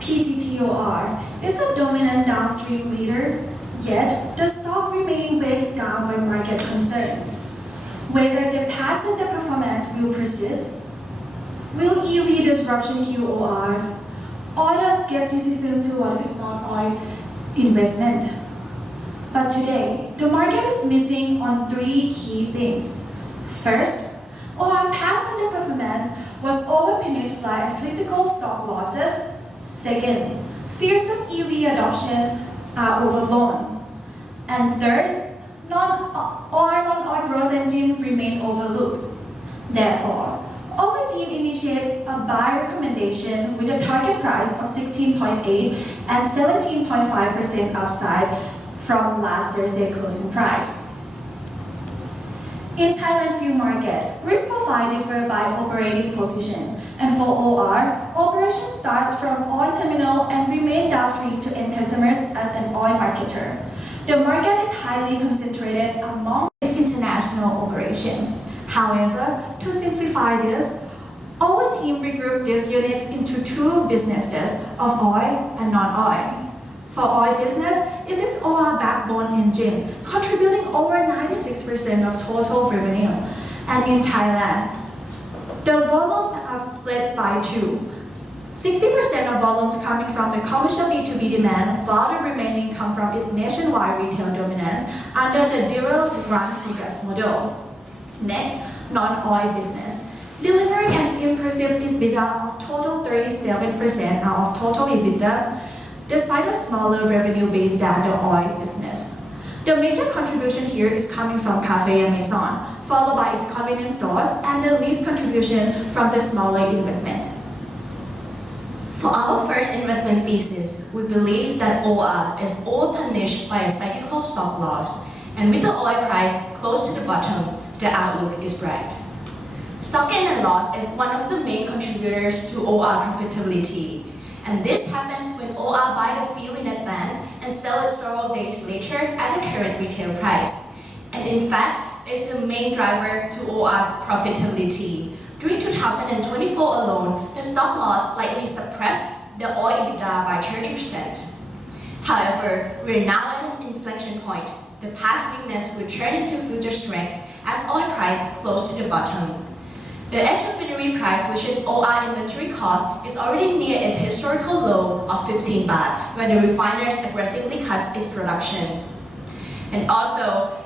PTTOR is a dominant downstream leader, yet the stock remained weighed down by market concerns. Whether the past underperformance will persist, will EV disruption kill OR, or the skepticism towards non-oil investment. But today, the market is missing on three key things. First, OR past underperformance was overfinished by cyclical stock losses. Second, fears of EV adoption are overblown. And third, non-oil growth engine remain overlooked. Therefore, our team initiated a buy recommendation with a target price of 16.8 and 17.5% upside from last Thursday closing price. In Thailand fuel market, risk profile differ by operating position. And for OR, operation starts from oil terminal and remain downstream to end customers as an oil marketer. The market is highly concentrated among its international operation. However, to simplify this, our team regrouped these units into two businesses of oil and non-oil. For oil business, it is OR backbone engine, contributing over 96% of total revenue. And in Thailand, the volumes are split by two. 60% of volumes coming from the commercial B2B demand, while the remaining come from its nationwide retail dominance under the dual run progress model. Next, non-oil business, delivering an impressive EBITDA of total 37% out of total EBITDA, despite a smaller revenue base than the oil business. The major contribution here is coming from Cafe and Maison, followed by its convenience stores, and the least contribution from the smaller investment. For our first investment thesis, we believe that OR is all punished by a cyclical stock loss, and with the oil price close to the bottom, the outlook is bright. Stock gain and loss is one of the main contributors to OR profitability, and this happens when OR buy the fuel in advance and sell it several days later at the current retail price. And in fact, it's the main driver to OR profitability. During 2024 alone, the stock loss likely suppressed the oil EBITDA by 30%. However, we're now at an inflection point. The past weakness will turn into future strength as oil price close to the bottom. The ex-refinery price, which is OR inventory cost, is already near its historical low of 15 baht when the refiners aggressively cuts its production. And also,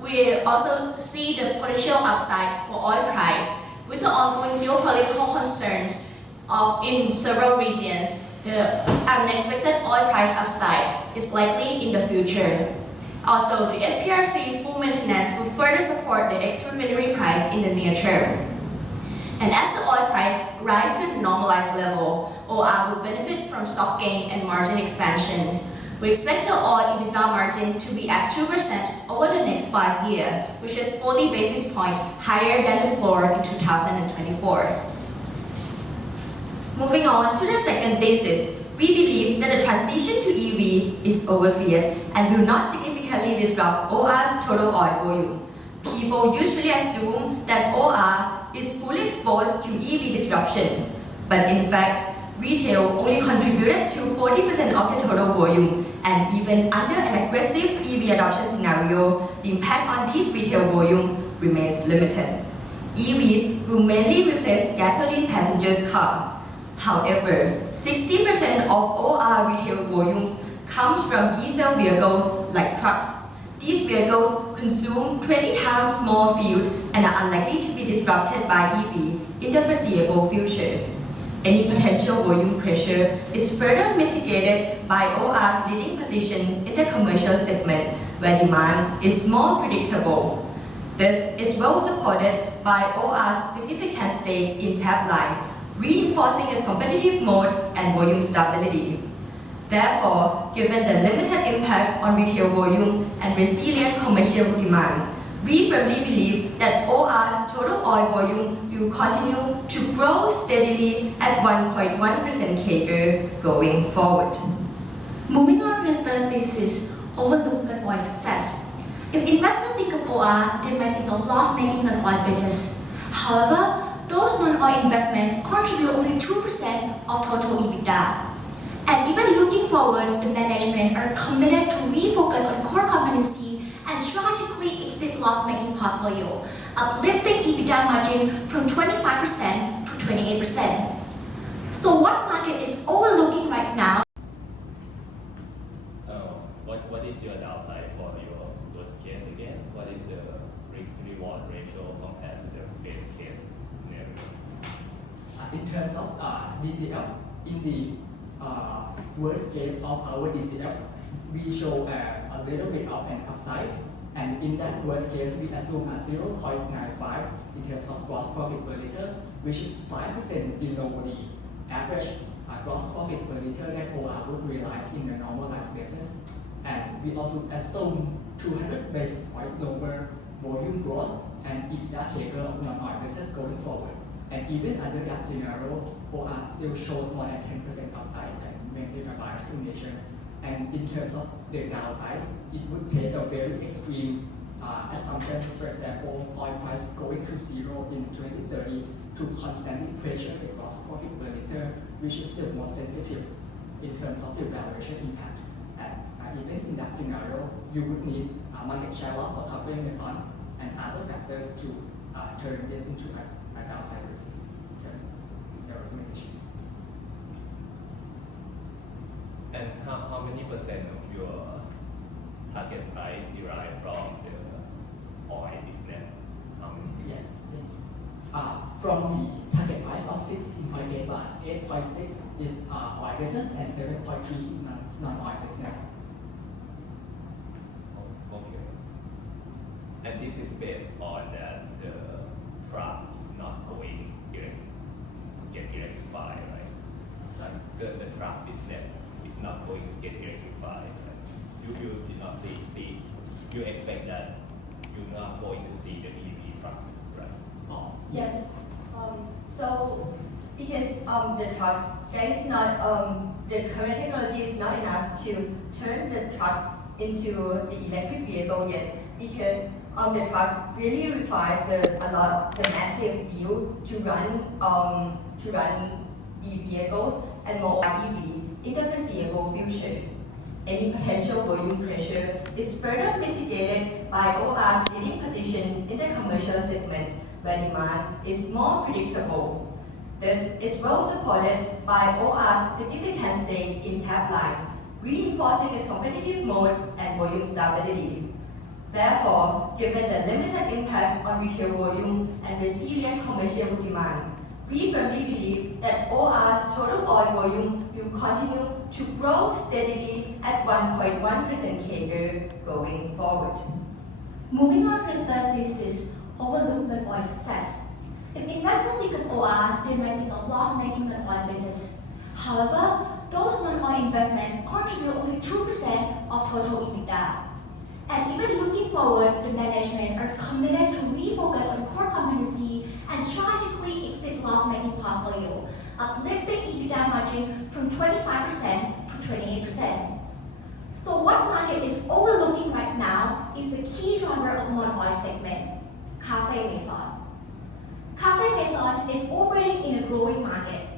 we also see the potential upside for oil price. With the ongoing geopolitical concerns in several regions, the unexpected oil price upside is likely in the future. Also, the SPRC full maintenance will further support the ex-refinery price in the near term. And as the oil price rises to the normalized level, OR will benefit from stock gain and margin expansion. We expect the oil EBITDA margin to be at 2% over the next 5 years, which is 40 basis points higher than the floor in 2024. Moving on to the second thesis, we believe that the transition to EV is overfilled and will not significantly disrupt OR's total oil volume. People usually assume that OR is fully exposed to EV disruption, but in fact, retail only contributed to 40% of the total volume, and even under an aggressive EV adoption scenario, the impact on this retail volume remains limited. EVs will mainly replace gasoline passengers' car. However, 60% of OR retail volumes comes from diesel vehicles like trucks. These vehicles consume 20 times more fuel and are unlikely to be disrupted by EV in the foreseeable future. Any potential volume pressure is further mitigated by OR's leading position in the commercial segment, where demand is more predictable. This is well supported by OR's significant stake in Tabline, reinforcing its competitive mode and volume stability. Therefore, given the limited impact on retail volume and resilient commercial demand, we firmly believe that OR's total oil volume will continue to grow steadily at 1.1% CAGR going forward. Moving on to the third thesis, overlooked oil success. If investors think of OR, they might think of loss-making oil business. However, those non-oil investments contribute only 2% of total EBITDA. And even looking forward, the management are committed to refocus on core competency and strategically exit loss-making portfolio, uplifting EBITDA margin from 25% to 28%. So what market is overlooking right now? What is your downside for your worst case again? What is the risk-reward ratio compared to the base case scenario? In terms of DCF, in the worst case of our DCF, we show a little bit of an upside, and in that worst case, we assume a 0.95 in terms of gross profit per liter, which is 5% below the average gross profit per liter that OR would realize in a normalized basis. And we also assume 200 basis point lower volume growth and EBITDA CAGR of non-oil business going forward. And even under that scenario, OR still shows more than 10% upside and maintain a buyer accumulation. And in terms of the downside, it would take a very extreme assumption. For example, oil price going to zero in 2030 to constantly pressure the gross profit per liter, which is the most sensitive in terms of the valuation impact. And even in that scenario, you would need market share loss for Cafe Maison and other factors to turn this into a downside risk. Okay, is your recommendation. And how many percent of your target price derived from the oil business? How many? Yes. From the target price of 16.8 baht, 8.6 is oil business and 7.3 non-oil business. Okay. And this is based on that the truck is not going get electrified, right? The truck business is not going to get electrified. Right? You did not see you expect that you're not going to see the EV truck, right? Oh. Yes. So because the trucks, there is not the current technology is not enough to turn the trucks into the electric vehicle yet, because the trucks really requires a lot the massive fuel to run the vehicles and more EV in the foreseeable future. Any potential volume pressure is further mitigated by OR's leading position in the commercial segment, where demand is more predictable. This is well supported by OR's significant stake in Tapline, reinforcing its competitive mode and volume stability. Therefore, given the limited impact on retail volume and resilient commercial demand, we firmly believe that OR's total oil volume will continue to grow steadily at 1.1% CAGR going forward. Moving on to the third thesis, overlook non-oil success. If investors look at OR, they might think of loss-making non-oil business. However, those non-oil investments contribute only 2% of total EBITDA. And even looking forward, the management are committed to refocus on core competency and strategically exit loss-making portfolio, uplifting EBITDA margin from 25% to 28%. So what market is overlooking right now is the key driver of non-oil segment, Cafe Maison. Cafe Maison is operating in a growing market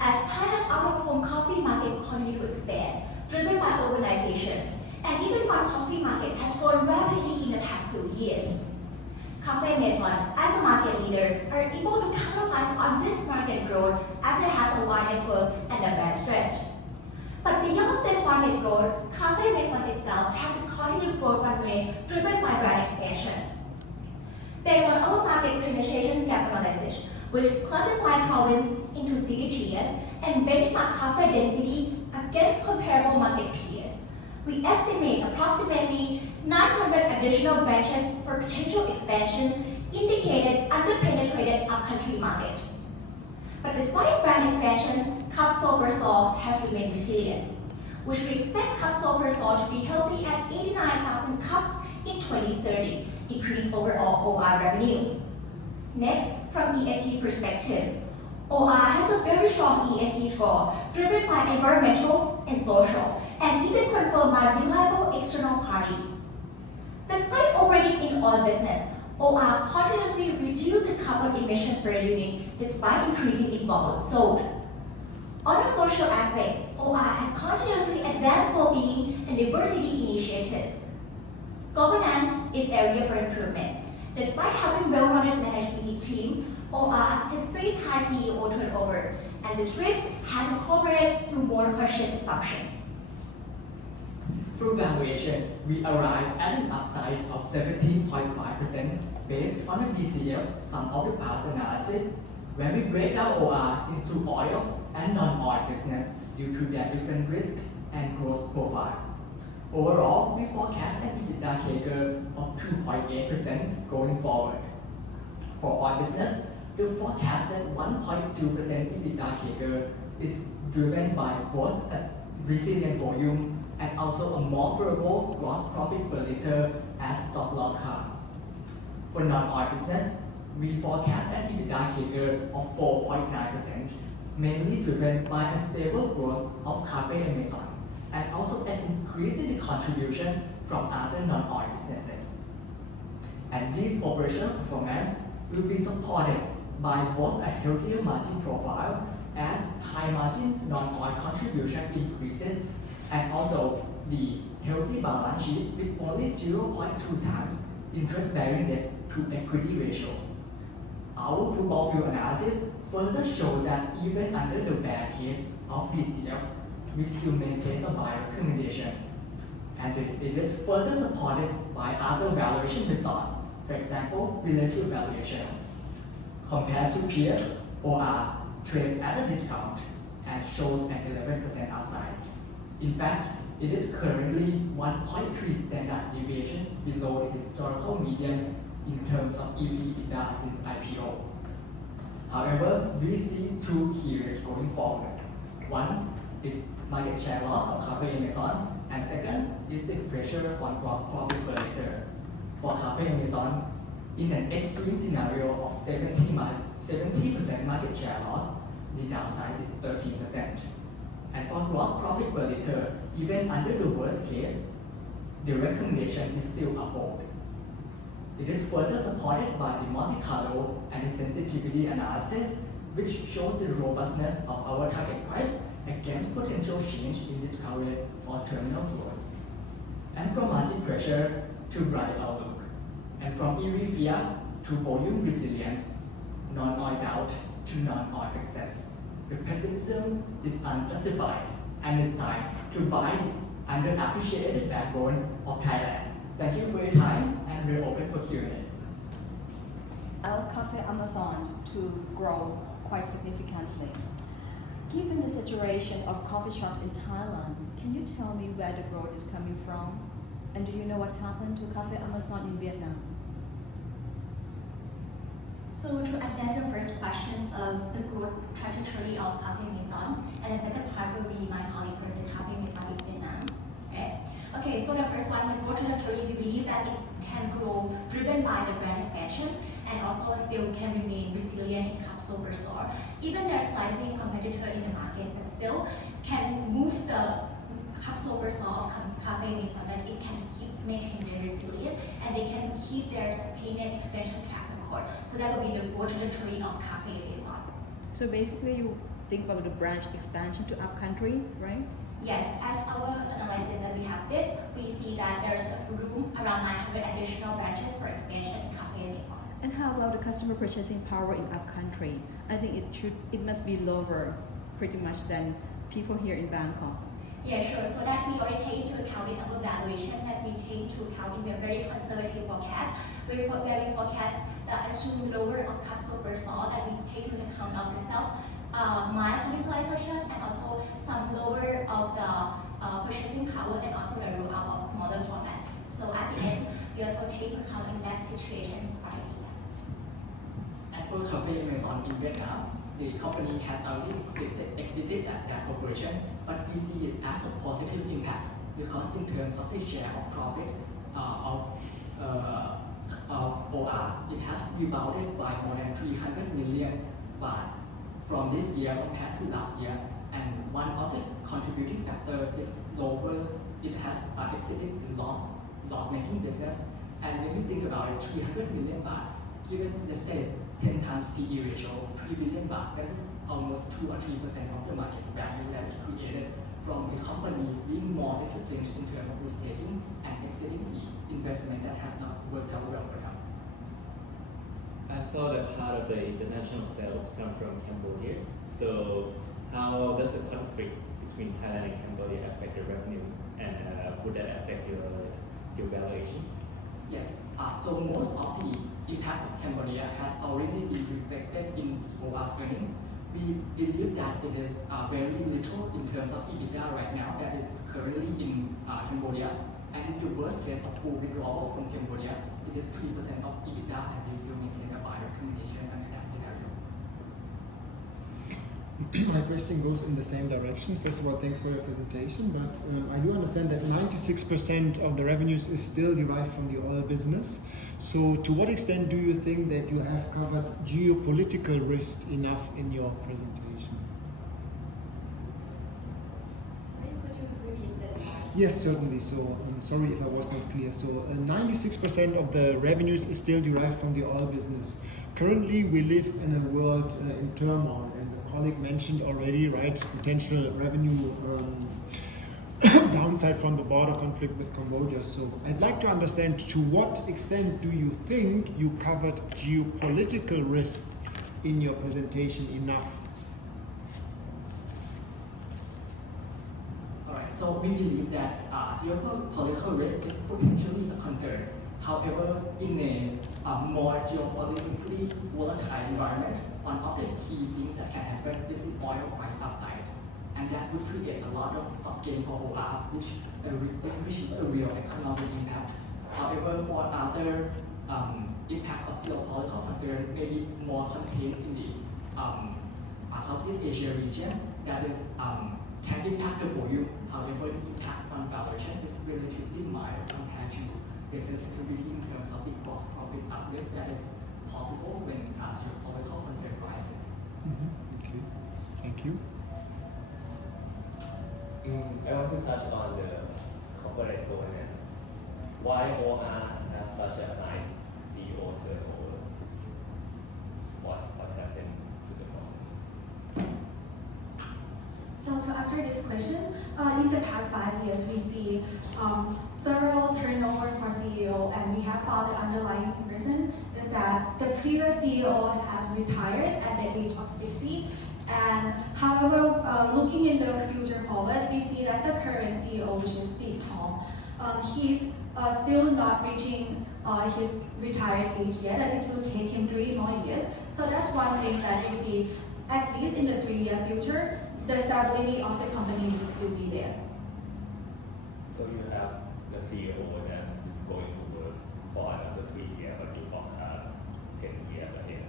as Thailand out-of-home coffee market continue to expand, driven by urbanization, and even non-coffee market has grown rapidly in the past few years. Cafe Maison, as a market leader, are able to capitalize on this market growth as it has a wide network and a brand strength. But beyond this market growth, Cafe Maison itself has a continued growth runway driven by brand expansion. Based on our market penetration gap analysis, which classify province into city tiers and benchmark cafe density against comparable market peers, we estimate approximately 900 additional branches for potential expansion indicated under-penetrated upcountry market. But despite brand expansion, cups sold per store has remained resilient, which we expect cups sold per store to be healthy at 89,000 cups in 2030, increase overall OR revenue. Next, from ESG perspective, OR has a very strong ESG score driven by environmental and social, and even confirmed by reliable external parties. Despite operating in oil business, OR continuously reduced the carbon emission per unit despite increasing in volume sold. On a social aspect, OR had continuously advanced well-being and diversity initiatives. Governance is area for improvement. Despite having well-rounded management team, OR has faced high CEO turnover, and this risk has incorporated through more cautious assumption. Through valuation, we arrive at an upside of 17.5% based on a DCF sum of the parts analysis, where we break down OR into oil and non-oil business due to their different risk and growth profile. Overall, we forecast an EBITDA CAGR of 2.8% going forward. For oil business, the forecasted 1.2% EBITDA CAGR is driven by both a resilient volume and also a more favorable gross profit per liter as stock loss comes. For non-oil business, we forecast an EBITDA CAGR of 4.9%, mainly driven by a stable growth of Cafe Amazon and also an increase in the contribution from other non-oil businesses. And this operational performance will be supported by both a healthier margin profile as high margin non-oil contribution increases and also the healthy balance sheet with only 0.2 times interest-bearing debt to equity ratio. Our football field analysis further shows that even under the bear case of DCF, we still maintain a buy recommendation. And it is further supported by other valuation methods, for example, relative valuation. Compared to peers, OR trades at a discount and shows an 11% upside. In fact, it is currently 1.3 standard deviations below the historical median in terms of EV/EBITDA since IPO. However, we see two key risks going forward. One is market share loss of Cafe Amazon, and second is the pressure on gross profit per liter. For Cafe Amazon, in an extreme scenario of 70% market share loss, the downside is 13%. And for gross profit per liter, even under the worst case, the recommendation is still a hold. It is further supported by the Monte Carlo and the sensitivity analysis, which shows the robustness of our target price against potential change in discovery or terminal growth. And from margin pressure to bright outlook, and from EV fear to volume resilience, non-oil doubt to non-oil success. The pessimism is unjustified, and it's time to buy the underappreciated backbone of Thailand. Thank you for your time, and we're open for Q&A. Our Cafe Amazon to grow quite significantly. Given the situation of coffee shops in Thailand, can you tell me where the growth is coming from? And do you know what happened to Cafe Amazon in Vietnam? So to address your first questions of the growth trajectory of Cafe Amazon, and the second part will be my colleague for the Cafe Amazon in Vietnam. Right? Okay, so the first one, the growth trajectory, we believe that it can grow driven by the brand expansion and also still can remain resilient in cup silver store. Even there's slightly competitor in the market, but still can move the cup silver store of Cafe Amazon that it can maintain their resilience and they can keep their sustained expansion track record. So that will be the growth trajectory of Cafe Amazon. So basically you think about the branch expansion to upcountry, right? Yes, as our analysis that we have did, we see that there's room around 900 additional branches for expansion in Cafe Amazon. And how about the customer purchasing power in upcountry? I think it must be lower pretty much than people here in Bangkok. Yeah, sure. So that we already take into account in our valuation, that we take into account in a very conservative forecast, where we forecast the assumed lower of cup silver saw, that we take into account of the mild utilization and also some lower of the purchasing power and also the rollout of smaller format. So at the end, we also take into account in that situation already. And for Cafe Amazon in Vietnam, the company has already exited that operation, but we see it as a positive impact because in terms of the share of profit of OR, it has rebounded by more than 300 million baht from this year compared to last year. And one of the contributing factor is lower. It has exited the loss-making business, And when you think about it, 300 million baht, given let's say 10 times PE ratio, 3 billion baht, that is almost 2 or 3% of the market value that is created from the company being more disciplined in terms of risk-taking and exiting the investment that has not worked out well for them. I saw that part of the international sales come from Cambodia. So how does the conflict between Thailand and Cambodia affect the revenue, and would that affect your valuation? Yes, so most of the impact of Cambodia has already been reflected in OR's earnings. We believe that it is very little in terms of EBITDA right now that is currently in Cambodia. And in the worst case of full withdrawal from Cambodia, it is 3% of EBITDA, and we still maintain a buyer recommendation under that scenario. My question goes in the same direction. First of all, thanks for your presentation, but I do understand that 96% of the revenues is still derived from the oil business. So to what extent do you think that you have covered geopolitical risk enough in your presentation? Sorry, could you repeat that question? Yes, certainly. So I'm sorry if I was not clear. So 96% of the revenues is still derived from the oil business. Currently, we live in a world in turmoil, and the colleague mentioned already, right, potential revenue downside from the border conflict with Cambodia. So I'd like to understand, to what extent do you think you covered geopolitical risk in your presentation enough? Alright, so we believe that geopolitical risk is potentially a concern. However, in a more geopolitically volatile environment, one of the key things that can happen is the oil price upside. And that would create a lot of stock gain for OR, which is a real economic impact. However, for other impacts of geopolitical concern, maybe more contained in the Southeast Asia region, that is can impact the volume. However, the impact on valuation is relatively mild compared to the sensitivity in terms of the gross profit uplift that is possible when geopolitical concern rises. Okay, thank you. I want to touch on the corporate governance. Why OR has such a high CEO turnover? What happened to the company? So to answer this question, in the past 5 years, we see several turnover for CEO, and we have found the underlying reason is that the previous CEO has retired at the age of 60. And however, looking in the future forward, we see that the current CEO, which is Steve Tom, he's still not reaching his retired age yet, and it will take him 3 more years. So that's one thing that we see, at least in the 3-year future, the stability of the company will still be there. So you have the CEO that is going to work for another 3 years, but you forecast 10 years ahead.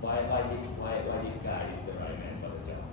Why this guy is the right man for the job?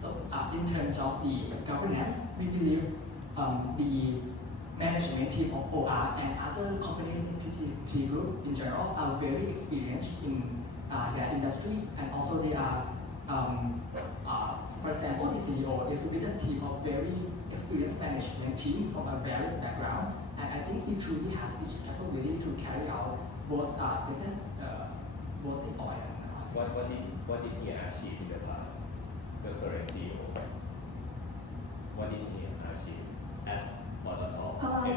So in terms of the governance, we believe the management team of OR and other companies in PTT Group in general are very experienced in their industry, and also they are, for example, the CEO is with a team of very experienced management team from a various background, and I think he truly has the capability to carry out both business, both the oil and gas. What did he achieve in the past? The current CEO. What did he achieve at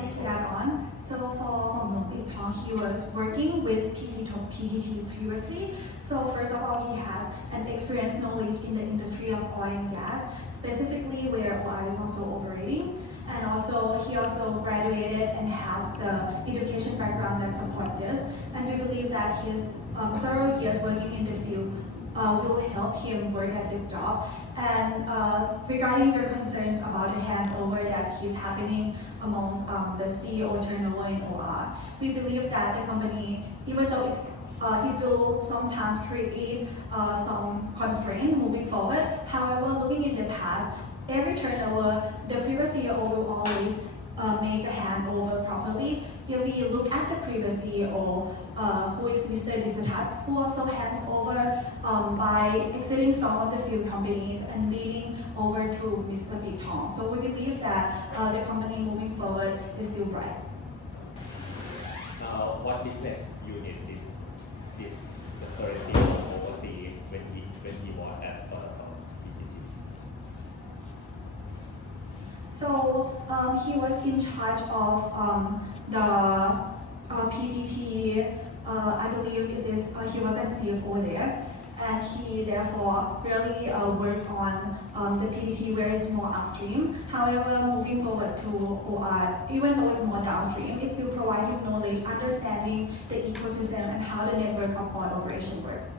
To add on, so for Nong Lee Tong, he was working with PTT previously. So first of all, he has an experienced knowledge in the industry of oil and gas, specifically where oil is also operating. And also, he also graduated and have the education background that support this. And we believe that his several years working in the field will help him work at this job. And regarding your concerns about the handover that keep happening amongst the CEO turnover in OR, we believe that the company, even though it will sometimes create some constraint moving forward. However, looking in the past, every turnover, the previous CEO will always make a handover properly. If we look at the previous CEO, who is Mr. Thammasat, who also hands over by exiting some of the few companies and leading over to Mr. Big Tong. So we believe that the company moving forward is still bright. What business unit did the current CEO oversee when he was at PTT? So he was in charge of the PTT. I believe it is he was at CFO there, and he therefore really worked on the PTT where it's more upstream. However, moving forward to OR, even though it's more downstream, it still provides you knowledge, understanding the ecosystem and how the network of port operation work.